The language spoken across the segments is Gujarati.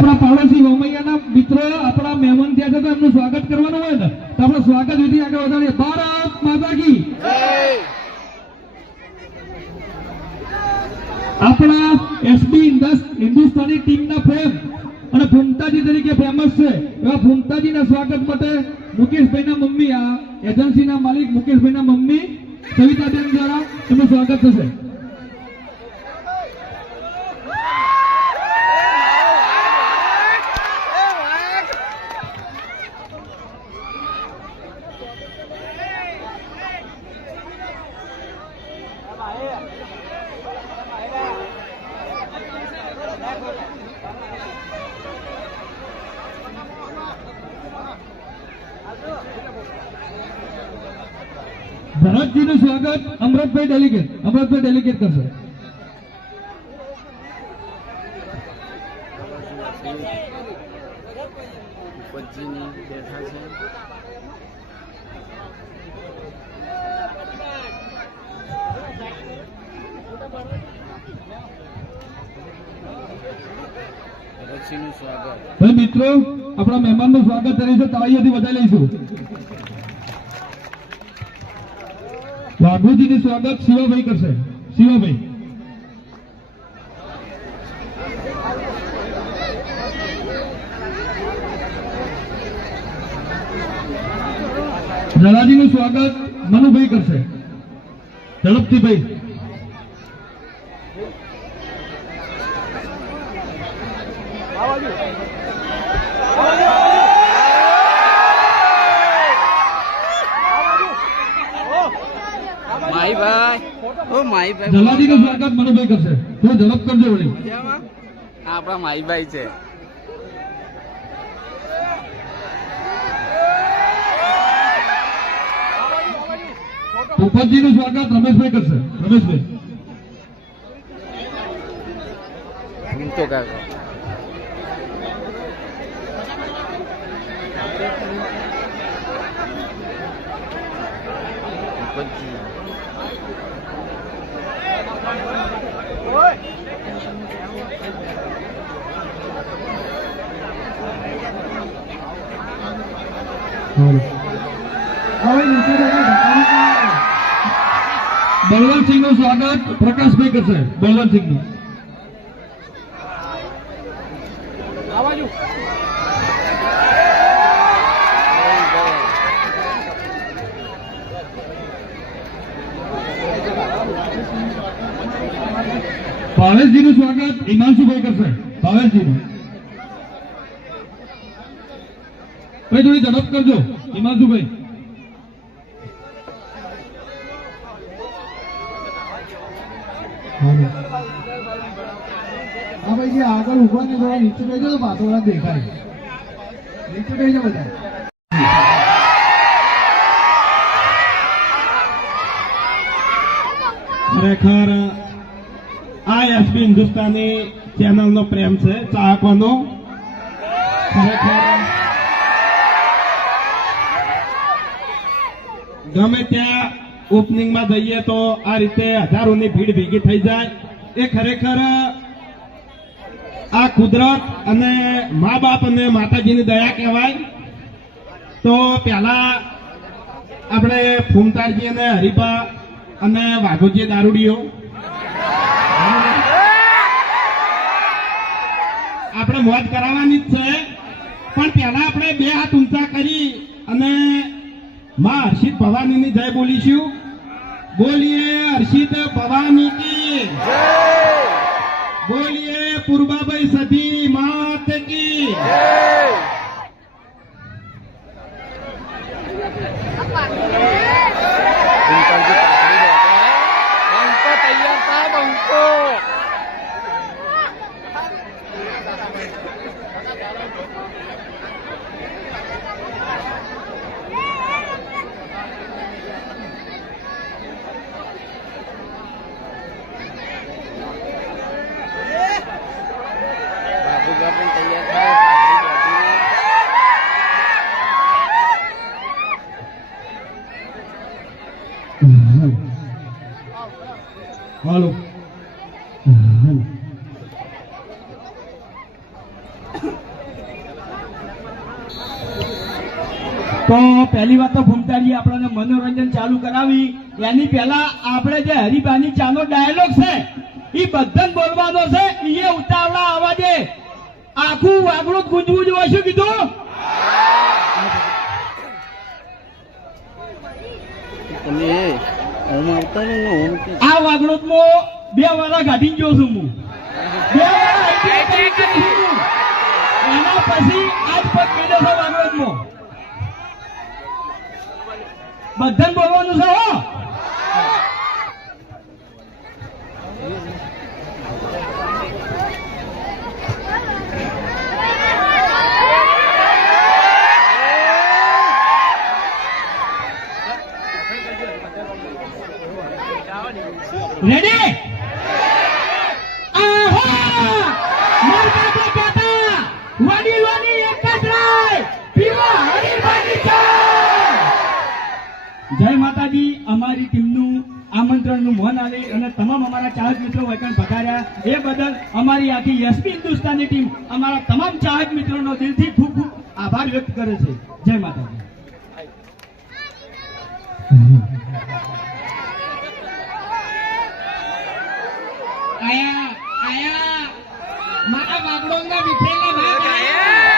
આપણા પાડોશી વમૈયાના મિત્રો આપણા મહેમાન થયા છે તો એમનું સ્વાગત કરવાનું હોય ને તો આપણે સ્વાગત વિધિ આગળ વધારીએ. ભારત માતા કી આપણા એસબી હિન્દુસ્તાની ટીમના ફેમ અને ફૂમતાજી તરીકે ફેમસ છે એવા ફૂમતાજીના સ્વાગત માટે મુકેશભાઈના મમ્મી આ એજન્સીના માલિક મુકેશભાઈના મમ્મી સવિતાબેન દ્વારા એમનું સ્વાગત થશે. ભરતજીનું સ્વાગત અમૃતભાઈ ડેલિગેટ કરશે. ભાઈ મિત્રો આપણા મહેમાનનું સ્વાગત કરીશું, તાળીઓથી વધાવી લઈશું. વાઘુજીનું સ્વાગત શિવાભાઈ કરશે. શિવાભાઈ જલાજીનું સ્વાગત મનુભાઈ કરશે. ઝડપથી ભાઈ. જલાજીનું સ્વાગત મનુભાઈ કરશે. થોડું ઝડપ કરજો વળી. આપણા માઈભાઈ છે. પોપટજીનું સ્વાગત રમેશભાઈ કરશે. રમેશભાઈ તો કાકા બલવંતસિંહ નું સ્વાગત પ્રકાશભાઈ કરશે. બલવંતસિંહ નું ભાવેશજી નું સ્વાગત હિમાંશુભાઈ કરશે. ભાવેશજી નું ભાઈ થોડી ઝડપ કરજો. હિમાંશુભાઈ હા ભાઈ જે આગળ ઉભા ને થોડા નીચે બેસજો તો પાતળા દેખાય. નીચે બેસજો બધા. ખરેખર આ એસબી હિન્દુસ્તાની ચેનલનો પ્રેમ છે ચાહકોનો. ખરેખર ગમે ત્યાં ઓપનિંગમાં જઈએ તો આ રીતે હજારોની ભીડ ભેગી થઈ જાય એ ખરેખર આ કુદરત અને મા બાપ અને માતાજીની દયા કહેવાય. તો પહેલા આપણે ફૂમતાજી અને હરિભા અને વાઘોજી દારૂડીઓ આપણે મોજ કરાવવાની જ છે, પણ પહેલા આપણે બે હાથ ઊંચા કરી અને માં હર્ષિત ભવાનીની જય બોલીશું. બોલીએ હર્ષિત ભવાની કી જય, બોલીએ પૂર્વાભાઈ સધી માત કી જય. હાલો તો પહેલી વાત તો ભૂમતાજી આપણને મનોરંજન ચાલુ કરાવી એની પહેલા આપણે જે હરિભાની ચાનો ડાયલોગ છે એ બધાને બોલવાનો છે એ ઉતાવળા અવાજે આખું વાગડું ગુંજવું જોઈએ. શું કીધું? આ વાગડોત માં 2 વાળા ગાઢી ગયો છું હું. 2 વાળા કરી ગયો છું હું. એના પછી આજ પગ કેડે છે વાગડોત માં બધાને બોલવાનું છે. હો રેડી? આહા મારતા તો કહેતા વડીલોની એક જ રાય પીવા હરિભાની ચા. જય માતાજી. અમારી ટીમનું આમંત્રણનું મન આલે અને તમામ અમારા ચાહક મિત્રો વૈકણ પધાર્યા એ બદલ અમારી આખી એસપી હિન્દુસ્તાની ટીમ અમારા તમામ ચાહક મિત્રોનો દિલથી ખૂબ ખૂબ આભાર વ્યક્ત કરે છે. જય માતાજી. આયા આયા મારા વાગડોના વિફરેલા ભાગ આયા.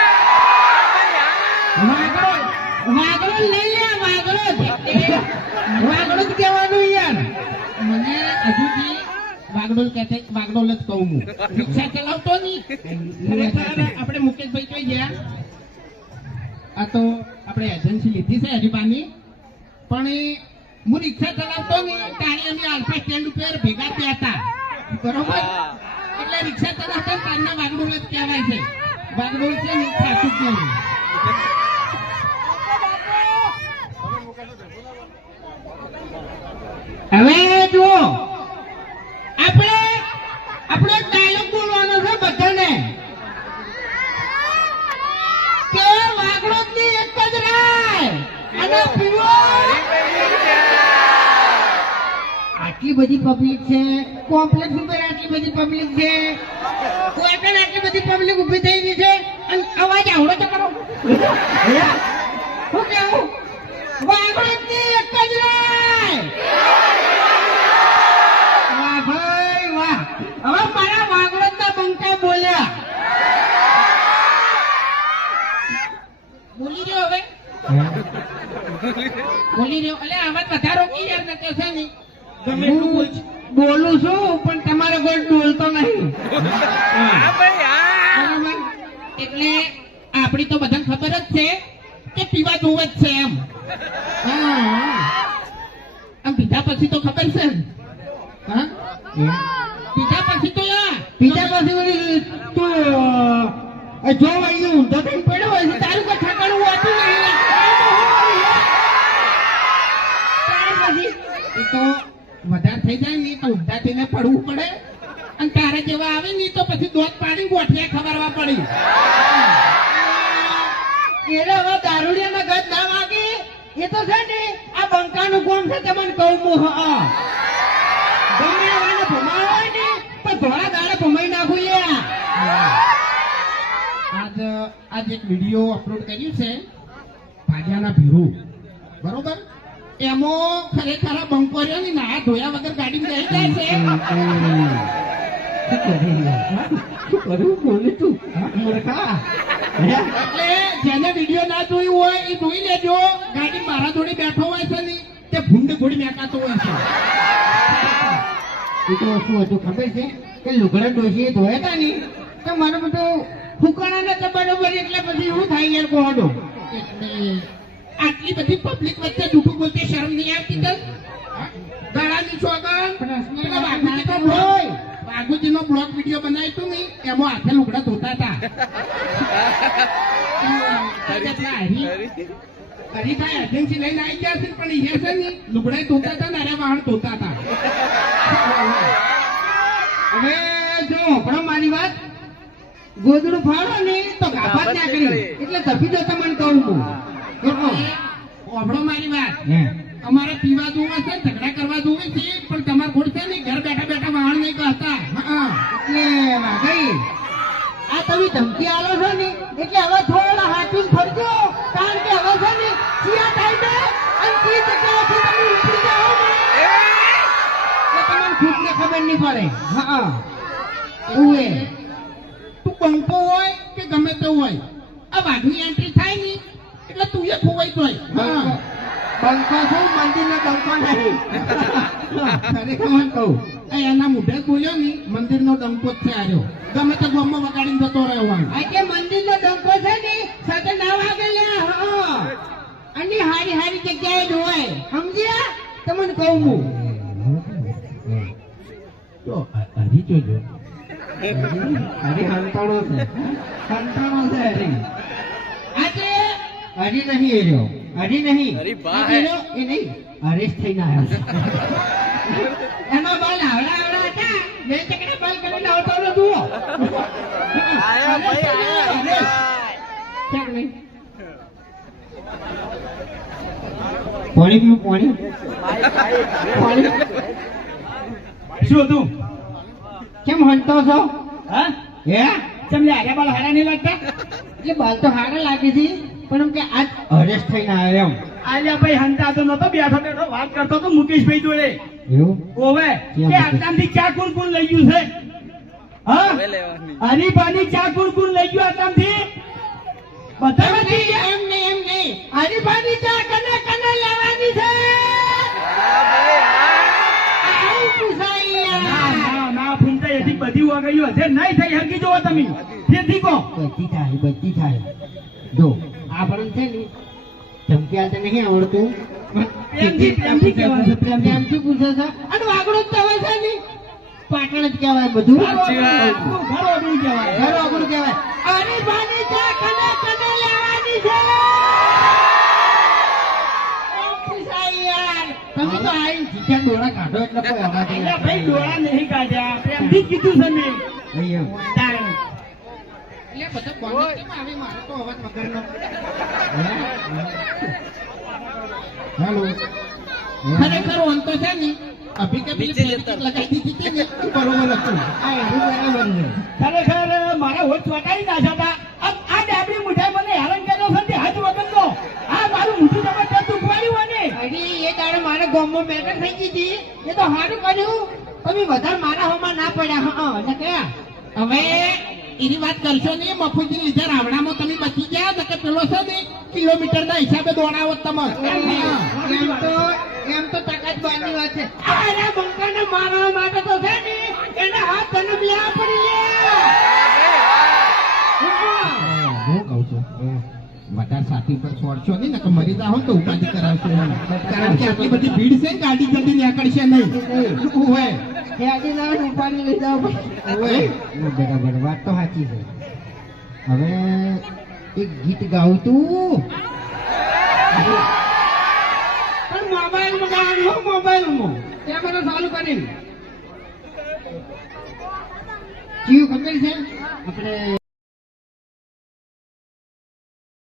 વાગડો લઈ લે. વાગડો જ કહેવાનું યાર. મને હજુથી વાગડો કહેતે વાગડો જ કહું હું. રિક્ષા ચલાવતો નહીં. ખરેખર આપણે મુકેશભાઈ જોઈ ગયા. આ તો આપણે એજન્સી લીધી છે હરિભાની પણ હું રિક્ષા ચલાવતો નહીં તારી અમે આલ્ફા સ્ટેન્ડ ઉપર ભેગા થયા હતા. બરોબર? એટલે રિક્ષા ચલાવતા તારના વાગડોળ જ કહેવાય છે. વાગડોળ છે ને સાચું જ નહીં. હવે જુઓ આપણે ડાયલોગ બોલવાનો છે બધાને કે વાગડોળની એક જ રાય અને પીવો. આટલી બધી પબ્લિક છે કોમ્પ્લેક્સ ઉપર, આટલી બધી પબ્લિક છે કોઈ પણ આટલી બધી પબ્લિક ઉભી થઈ ગઈ છે અને અવાજ આવડો તો કરો. શું કેવું? વાગડોળની એક જ રાય. વાહ ભાઈ વાહ. હવે મારા વાગડોળના બંકા બોલ્યા. બોલી રહ્યો હવે બોલી રહ્યો. એટલે આમાં વધારો કી યાર નતો છે નહીં. ગમે એટલું બોલું છું પણ તમારે કોઈ બોલતો નહીં. બરાબર? એટલે આપણી તો બધાને ખબર જ છે કે પીવા જોવે જ છે એમ. આમ પીધા પછી તો ખબર છે ને? હા પીધા પછી તો પીધા પછી તું જો અહીં ઊંધો થઈને પડ્યો હોય છે તારું કોઈ ઠકાણું હોતું નહીં. એ તો વધારે થઈ જાય ને તો ઊંધા થઈને પડવું પડે અને તારે જેવા આવે ને તો પછી દોત પાડી ગોઠિયા ખબરવા પડી. એટલે હવે દારૂડિયાના ગજ ના વાગે એ તો છે ને આ બંકાનું કોણ છે તમને કહું હું. ગમે એવાને ભમાય હોય ને પણ ધોળા દાડે ભમાઈ નાખું યાર. આજ એક વિડીયો અપલોડ કર્યું છે ભાજિયાના ભીરું. બરોબર? એમાં ખરેખર બંકોરિયો ની ના ધોયા વગર ગાડી જઈ જાય છે. એટલે જેને વિડીયો ના જોયું હોય એ જોઈ લેજો. ગાડી મારા જોડે બેઠો હોય છે ને તે ભૂંડ ઘોડી મેકાતો હોય છે. એ તો શું હતું ખબર છે કે લુગડા ડોશી ધોયા હતા ને તો મારું બધું ફૂકણા નતા બરોબર એટલે પછી એવું થાય યાર કોહડો. એટલે આટલી બધી પબ્લિક વચ્ચે જૂઠું બોલતી શરમ નહીં આવતી તને? ગાળાની સોગંદ. વાઘુજીનો બ્લોગ વિડીયો બનાવ્યો હતો ને એમાં હાથે લુગડા ધોતા હતા. હરીભાઈ એજન્સી લઈને આવી ગયા છે પણ એ છે ને લુગડા ધોતા હતા ને અરે વાહન ધોતા હતા. હવે જો હમણો મારી વાત ગોદડું ફાડો ને તો ગાભા ત્યાં કરી એટલે ધપી દો તમને કહું છું. હમણો મારી વાત અમારે પીવા જોવા છે ઝઘડા કરવા જોવે છે પણ તમારે ખોડ છે ને ઘર બેઠા બેઠા વાહન નહીં કહેતા. એટલે વાઘઈ આ તમે ધમકી આલો છો ને એટલે હવે થોડા હાથીને ફરજો, કારણ કે હવે છે ને ચિયા ટાઈમે અને ચી જગ્યાએથી તમે ઉપડી જાઓ ને એટલે તમને ખુદને ખબર નહીં પડે. હા એવું એ તું બંકો હોય કે ગમે તે હોય, આ વાઘની એન્ટ્રી થાય ને એટલે તું એ ખોવાઈ જાય. હા બંકો શું મંદિરનો બંકો નહીં. ખરેખર મને કહું, એ એના મોઢે જ બોલ્યો ને મંદિરનો ડંકો જ છે આર્યો. ગમે તે ગામમાં વગાડીને જતો રહ્યો. આ કે મંદિરનો ડંકો છે ને સાથે ના વાગે લે. હા અને હારી હારી જગ્યાએ જ હોય, સમજ્યા? તમને કહું હું તો હરી જોજો. હરી હંતાણો છે, હંતાણો છે હરી. આજે હરી નહીં એ રહ્યો, હરી નહીં. હરી બા આજે હે. રહ્યો એ નહીં, હરીશ થઈને આવ્યો છે. એમાં બાલ આવડા આવડા હતા, બે ચકડે બાલ કરીને આવતો હતો જુઓ. આયો ભાઈ, આયો. હરીશ. ચાલ નહીં. પાણી પીવું, પાણી પાણી. શું હતું? કેમ હંતો છો? હા? હે તમને હારા બાલ હારા નહીં લાગતા? એટલે બાલ તો હારા લાગે છે, પણ એમ કે આજ હરેશ થઈને આવ્યો એમ. આલ્યા ભાઈ હંતા તો નતો બેઠો બેઠો વાત કરતો તો મુકેશભાઈ જોડે. એવું? ઓવે કે આટલામથી ચા કોણ કોણ લઈ ગયું છે? હા? હવે લેવાની. હરીબાની ચા કોણ કોણ લઈ ગયું આટલામથી? બધા એમ નહીં, એમ નહીં, એમ નહીં. હરીફાની ચા કને કને લેવાની છે? આવું પૂછાય ના યાર. ના ના ફૂમતા એથી બધી વગાડ્યું હશે નહીં થઈ હરકી જોવો તમે તેથી કહો. બધી થાય, બધી થાય. જો આપણે છે ને ધમકી તો નહીં આવડતું. પ્રેમથી કહેવાય છે, પ્રેમથી. પ્રેમથી પૂછે છે અને વાગડો જ કહેવાય છે ને, પાટણ જ કહેવાય બધું. સાચી વાત. ઘર ઓગળું કહેવાય. ઘર વાગડું કહેવાય. હરીફાની ચા કને કને લેવાની છે? એમ પૂછાય યાર. તમે તો આઈને જીજા ડોળા કાઢો એટલે કોઈ અવાજ નહીં અલ્યા ભાઈ આવે. ડોળા નહીં કાઢ્યા પ્રેમથી જ કીધું છે મેં. અહીંયા. તારે. એટલે બધા કોને કેમ આવી? મારો તો અવાજ વગરનો. હેલો. ખરેખર ઓનતો છે ને અભી કે પેલી નીચે જતા. પેન્ટિંગ લગાવી દીધી હતી ને એ બરોબર હતું. આ એવું બરાબર છે. ખરેખર મારા હોઠ ચોટાડી નાખ્યા હતા. આ ડાબડી મુઠાઈ મને હેરાન કર્યો છે તે હાથ વગરનો. આ મારું મોઢું જબરદસ્ત ઉખવાડ્યું હોય ને. અરે એ દાડે મારા ગામમાં મેટર થઈ ગઈ હતી, એ તો સારું કર્યું તમે વધારે મારા હોમાં ના પડ્યા. હા એટલે કયા હવે એની વાત કરશો ને, મફુજી લીધે રાવણામાં તમે બચી ગયા તો કે પેલો છે ને કિલોમીટર ના હિસાબે દોડાવો તમે. એમ તો તાકાત બારની વાત છે. આ બંકાને મારવા માટે તો છે ને એના હાથ જન્મ લેવા પડી લે. હું કહું છું વધારે સાથી ઉપર છોડશો નહીં ને કે મરી જાઓ ને તો ઉપાધિ કરાવશો એમ. કારણ કે આટલી બધી ભીડ છે ને ગાડી જલ્દી નીકળશે નહીં. હોય ત્યાંથી ના ઉપાડી લઈ જાવ. હોય. બરાબર વાત તો સાચી છે. હવે એક ગીત ગાવું તું પણ મોબાઈલમાં ગાવાનું હો, મોબાઈલમાં કેમેરો ચાલુ કરીને. જીવ ખબર છે આપણે